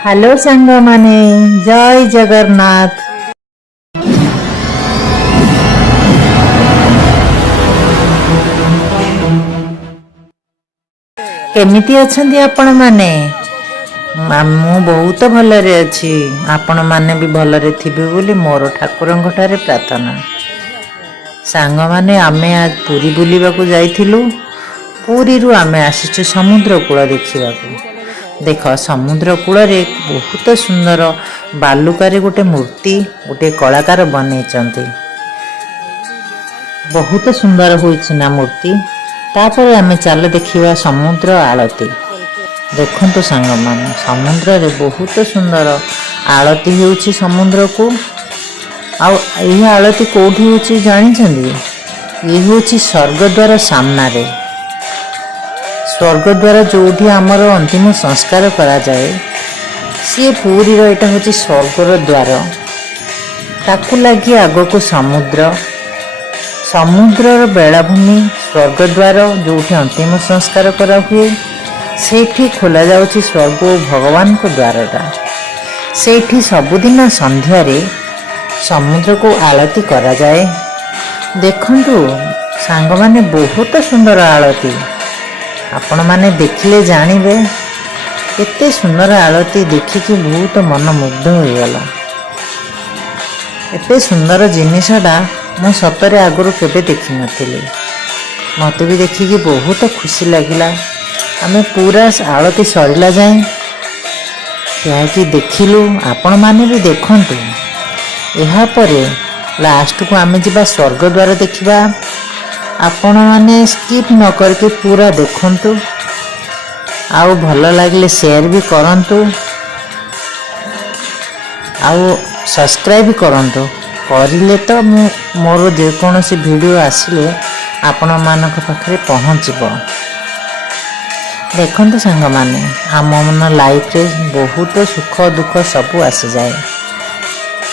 Hello सांग माने जय जगन्नाथ। केमिति अछंती आपण माने? मु बहुत भलरे अछि। आपण माने भी भलरे थिबे बोली मोर ठाकुरंक ठारे प्रार्थना। सांग माने आमे आज पुरी बुलिबाकू जाइथिलु। पुरी रु आमे आसीचु समुद्र कूल देखिबाकू। देख समुद्र कूल रे बहुत सुंदर बालुकारे गोटे मूर्ति गोटे कलाकार बनैचंती। बहुत सुंदर होइछि ना मूर्ति। तापर आमे चाल देखिबा समुद्र आलती। देखंतु सांग माने समुद्र रे बहुत सुंदर आलती होउछि समुद्र को। आउ एही आलती कोठी होउछि जानिछंदी? ये होउछि स्वर्गद्वार सामना रे। स्वर्गद्वार जोठी हमर अंतिम संस्कार करा जाए सी पूरी रो एटा होउछि स्वर्गर द्वार। ताकू लागि आगो को समुद्र समुद्रर बेलाभूमि स्वर्गद्वार जोठी अंतिम संस्कार करा हुए सेठी खोला जाउछि स्वर्ग भगवान को द्वारटा। सेठी सबुदिन संध्या रे समुद्र को आलती करा जाए। देखंतु सांग माने बहुत सुंदर आलती। आपण माने देखिले जानिबे केते सुंदर आलती देखिकी बहुत मन मुग्ध होई गला। एते सुंदर जिनिसटा मु सतरे आगुरु केबे देखि नथिली। मते भी देखिकी बहुत खुशी लागिला। आमे पूरा आलती सरिला जाए क्या कि देखिलु। आपण माने भी देखंतु। एहा परे लास्ट को आमे जिबा स्वर्गद्वार देखिबा। आपण माने स्किप न करके पूरा देखंतु। आउ भल लागले शेयर भी करंतु। आउ सब्सक्राइब भी करंतु। करिले तो मोर जे कोनोसी वीडियो आसिले आपण मानक पाखरे पहुँचब। देखंतु सांग माने आम मन लाइफ रे बहुत सुख दुख सब आसी जाए।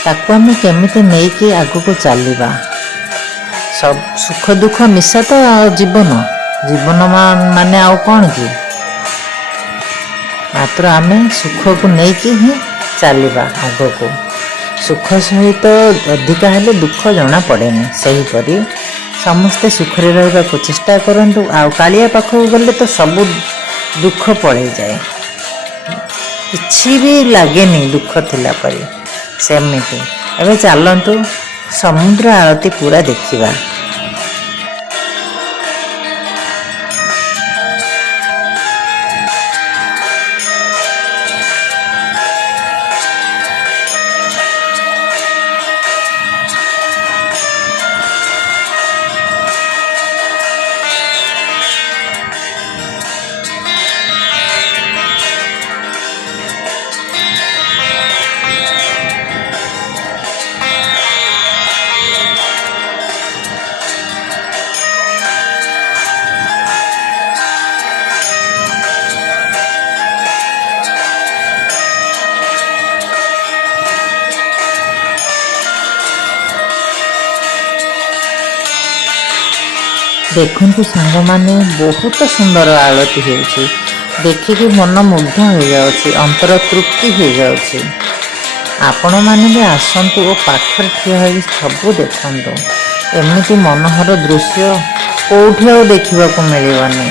ताकू आमे केमिति नेई कि आगु को चलीबा। सब सुख दुख मिसा तो जीवन जीवन माने आउ कौन कि मात्र आमे सुख को नहीं कि ही चलीबा आगो को। सुख सहित अधिका हेले दुख जना पड़ेनी। सही परी समस्ते सुखरे रहबा को चेष्टा करंतु। आउ कालिया पाखो गले तो सब दुख पड़े जाए। किछि भी लागेनी दुख थिला परी सेमिति। एबे चलंतु समुद्र आरती पूरा देखिबा। देखंतु सांग माने बहुत सुंदर आलती होउछि। देखिकी मन मुग्ध हो जाउछि। अंतर तृप्ति हो जाउछि। आपण माने भी आसंतु ओ पाखर ठिया होई सब देखंतु। एमिति मनोहर दृश्य कोठी आ देखिबा को मिलिबनी।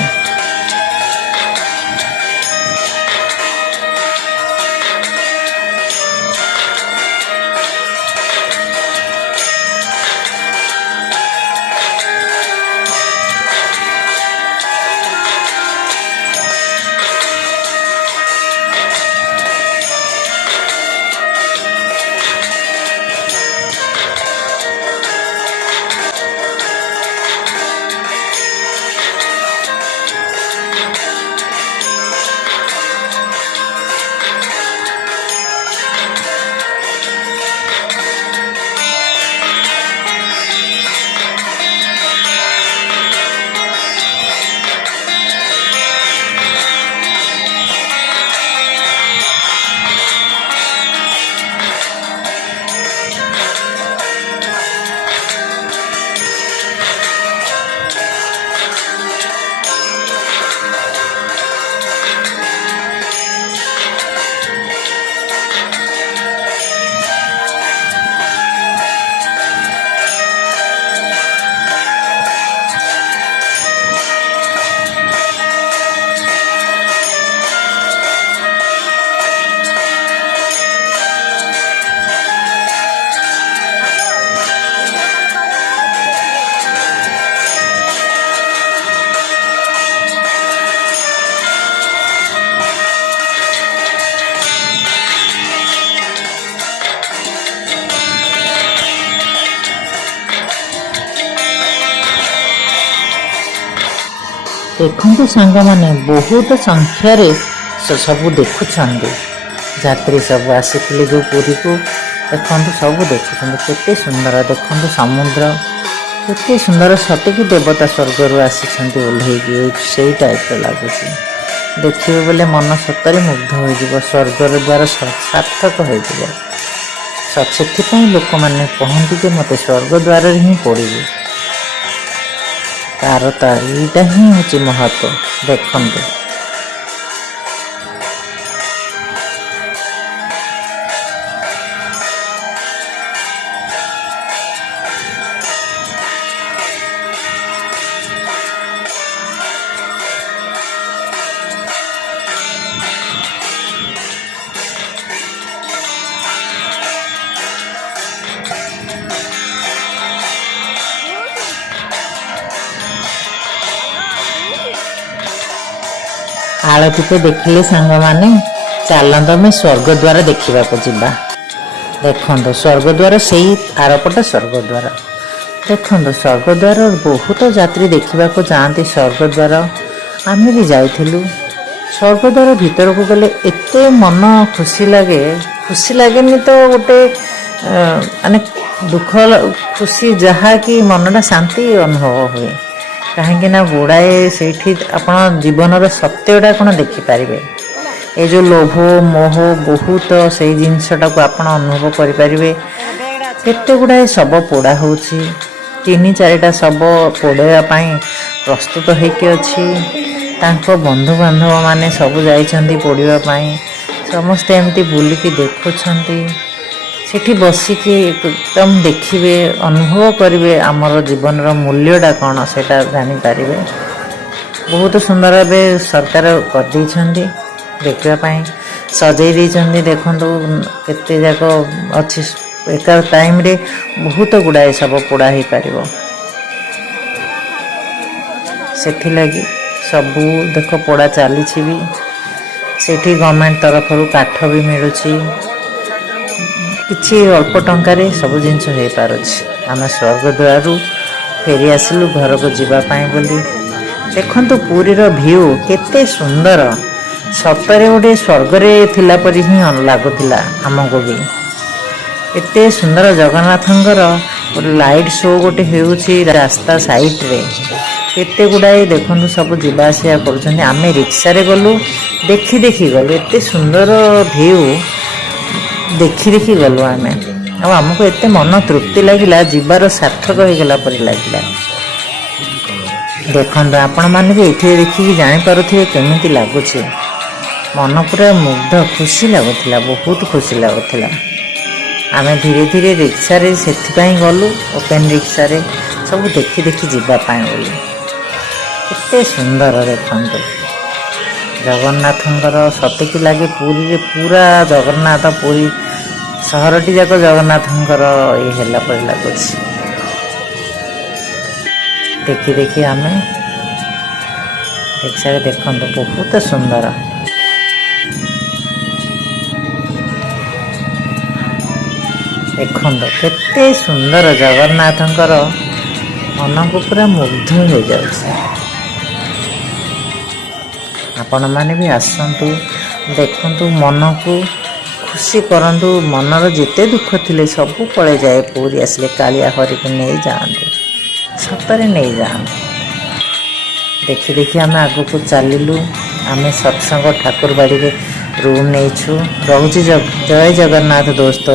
ଦେଖନ୍ତୁ ସାଙ୍ଗମାନେ ବହୁତ ସଂଖ୍ୟାରେ ସବୁ ଦେଖୁଛନ୍ତି। ଯାତ୍ରୀ ସବୁ ଆସିଥିଲେ ଯେଉଁ ପୁରୀକୁ, ଦେଖନ୍ତୁ ସବୁ ଦେଖୁଛନ୍ତି। କେତେ ସୁନ୍ଦର ଦେଖନ୍ତୁ ସମୁଦ୍ର, କେତେ ସୁନ୍ଦର, ସତେକି ଦେବତା ସ୍ୱର୍ଗରୁ ଆସିଛନ୍ତି ଓହ୍ଲେଇକି, ସେଇ ଟାଇପ୍ର ଲାଗୁଛି। ଦେଖିବେ ବୋଲେ ମନ ସତରେ ମୁଗ୍ଧ ହୋଇଯିବ, ସ୍ୱର୍ଗର ଦ୍ୱାର ସାର୍ଥକ ହୋଇଯିବ। ସେଥିପାଇଁ ଲୋକମାନେ କହନ୍ତି ଯେ ମୋତେ ସ୍ୱର୍ଗ ଦ୍ୱାରରେ ହିଁ ପଡ଼ିବୁ। ତାର ଏଇଟା ହିଁ ହେଉଛି ମହତ୍ଵ। ଦେଖନ୍ତୁ ଆଳତୀକୁ ଦେଖିଲେ ସାଙ୍ଗମାନେ, ଚାଲନ୍ତୁ ଆମେ ସ୍ୱର୍ଗଦ୍ୱାର ଦେଖିବାକୁ ଯିବା। ଦେଖନ୍ତୁ ସ୍ୱର୍ଗଦ୍ୱାର ସେଇ ଆରପଟ ସ୍ୱର୍ଗଦ୍ୱାର। ଦେଖନ୍ତୁ ସ୍ୱର୍ଗଦ୍ୱାର ବହୁତ ଯାତ୍ରୀ ଦେଖିବାକୁ ଯାଆନ୍ତି ସ୍ୱର୍ଗଦ୍ୱାର। ଆମେ ବି ଯାଇଥିଲୁ। ସ୍ୱର୍ଗଦ୍ୱାର ଭିତରକୁ ଗଲେ ଏତେ ମନ ଖୁସି ଲାଗେ, ଖୁସି ଲାଗେନି ତ ଗୋଟେ ମାନେ ଦୁଃଖ ଖୁସି, ଯାହାକି ମନଟା ଶାନ୍ତି ଅନୁଭବ ହୁଏ। କାହିଁକି ନା ଗୁଡ଼ାଏ ସେଇଠି ଆପଣ ଜୀବନର ସତ୍ୟଟା କ'ଣ ଦେଖିପାରିବେ। ଏ ଯେଉଁ ଲୋଭ ମୋହ ବହୁତ, ସେଇ ଜିନିଷଟାକୁ ଆପଣ ଅନୁଭବ କରିପାରିବେ। କେତେ ଗୁଡ଼ାଏ ଶବ ପୋଡ଼ା ହେଉଛି, 3-4ଟା ଶବ ପୋଡ଼ାଇବା ପାଇଁ ପ୍ରସ୍ତୁତ ହେଇକି ଅଛି। ତାଙ୍କ ବନ୍ଧୁବାନ୍ଧବମାନେ ସବୁ ଯାଇଛନ୍ତି ପୋଡ଼ିବା ପାଇଁ। ସମସ୍ତେ ଏମିତି ବୁଲିକି ଦେଖୁଛନ୍ତି। ସେଠି ବସିକି ଏକଦମ ଦେଖିବେ, ଅନୁଭବ କରିବେ ଆମର ଜୀବନର ମୂଲ୍ୟଟା କ'ଣ ସେଇଟା ଜାଣିପାରିବେ। ବହୁତ ସୁନ୍ଦର ଏବେ ସରକାର କରିଦେଇଛନ୍ତି, ଦେଖିବା ପାଇଁ ସଜେଇ ଦେଇଛନ୍ତି। ଦେଖନ୍ତୁ କେତେ ଯାକ ଅଛି, ଏକା ଟାଇମ୍ରେ ବହୁତ ଗୁଡ଼ାଏ ସବୁ ପୋଡ଼ା ହେଇପାରିବ। ସେଥିଲାଗି ସବୁ ଦେଖ ପୋଡ଼ା ଚାଲିଛି ବି। ସେଠି ଗଭର୍ଣ୍ଣମେଣ୍ଟ ତରଫରୁ କାଠ ବି ମିଳୁଛି। କିଛି ଅଳ୍ପ ଟଙ୍କାରେ ସବୁ ଜିନିଷ ହେଇପାରୁଛି। ଆମେ ସ୍ୱର୍ଗଦ୍ୱାରରୁ ଫେରି ଆସିଲୁ ଘରକୁ ଯିବା ପାଇଁ ବୋଲି। ଦେଖନ୍ତୁ ପୁରୀର ଭିଉ କେତେ ସୁନ୍ଦର, ସତରେ ଗୋଟେ ସ୍ୱର୍ଗରେ ଥିଲା ପରି ହିଁ ଲାଗୁଥିଲା ଆମକୁ ବି। ଏତେ ସୁନ୍ଦର ଜଗନ୍ନାଥଙ୍କର ଗୋଟେ ଲାଇଟ୍ ଶୋ ଗୋଟେ ହେଉଛି ରାସ୍ତା ସାଇଡ଼ରେ। କେତେ ଗୁଡ଼ାଏ ଦେଖନ୍ତୁ ସବୁ ଯିବା ଆସିବା କରୁଛନ୍ତି। ଆମେ ରିକ୍ସାରେ ଗଲୁ, ଦେଖି ଦେଖି ଗଲୁ, ଏତେ ସୁନ୍ଦର ଭିଉ ଦେଖି ଦେଖି ଗଲୁ ଆମେ। ଆଉ ଆମକୁ ଏତେ ମନ ତୃପ୍ତି ଲାଗିଲା, ଯିବାର ସାର୍ଥକ ହୋଇଗଲା ପରି ଲାଗିଲା। ଦେଖନ୍ତୁ ଆପଣମାନେ ବି ଏଠି ଦେଖିକି ଜାଣିପାରୁଥିବେ କେମିତି ଲାଗୁଛି। ମନ ପୁରା ମୁଗ୍ଧ, ଖୁସି ଲାଗୁଥିଲା, ବହୁତ ଖୁସି ଲାଗୁଥିଲା। ଆମେ ଧୀରେ ଧୀରେ ରିକ୍ସାରେ ସେଥିପାଇଁ ଗଲୁ, ଓପେନ୍ ରିକ୍ସାରେ ସବୁ ଦେଖି ଦେଖି ଯିବା ପାଇଁ ବୋଲି। କେତେ ସୁନ୍ଦର ଦେଖନ୍ତୁ ଜଗନ୍ନାଥଙ୍କର, ସତେକି ଲାଗେ ପୁରୀରେ ପୁରା ଜଗନ୍ନାଥ, ପୁରୀ ସହରଟି ଯାକ ଜଗନ୍ନାଥଙ୍କର ଇଏ ହେଲା ପରି ଲାଗୁଛି। ଦେଖି ଦେଖି ଆମେ ରିକ୍ସାରେ ଦେଖନ୍ତୁ ବହୁତ ସୁନ୍ଦର। ଦେଖନ୍ତୁ କେତେ ସୁନ୍ଦର ଜଗନ୍ନାଥଙ୍କର, ମନକୁ ପୁରା ମୁଗ୍ଧ ହୋଇଯାଉଛି। ଆପଣମାନେ ବି ଆସନ୍ତୁ, ଦେଖନ୍ତୁ, ମନକୁ ଖୁସି କରନ୍ତୁ। ମନର ଯେତେ ଦୁଃଖ ଥିଲେ ସବୁ ପଳେଇଯାଏ ପୁରୀ ଆସିଲେ। କାଳିଆ ହରିକୁ ନେଇଯାଆନ୍ତି, ସତରେ ନେଇଯାଆନ୍ତି। ଦେଖି ଦେଖି ଆମେ ଆଗକୁ ଚାଲିଲୁ। ଆମେ ସତ୍ସଙ୍ଗ ଠାକୁର ବାଡ଼ିରେ ରୁମ୍ ନେଇଛୁ। ରହୁଛି। ଜୟ ଜଗନ୍ନାଥ ଦୋସ୍ତ।